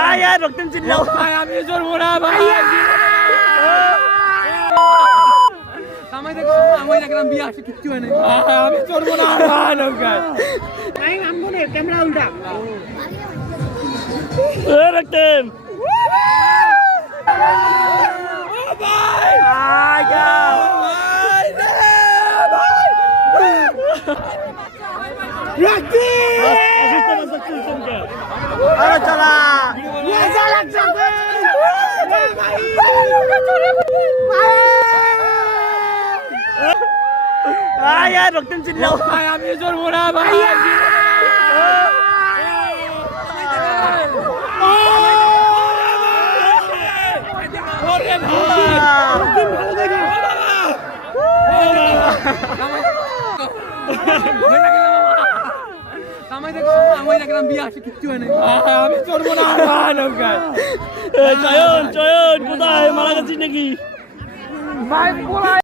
আয় আর রক্তম চিল্লাও ভাই আমি চড়বো না ভাই আমি দেখলাম বিয়ে আসে কিচ্ছু হয় না আমি চড়বো না নৌকায় ক্যামেরা উল্টা রক্তম আরে চলা আয় আর রক্তম চিল্লাও ভাই আমি চড়বো না ভাই আমি দেখলাম বিয়ে আসে কিচ্ছু হয় না আমি চড়বো না নৌকায় চয়ন কোথায় মারা গেছিস নাকি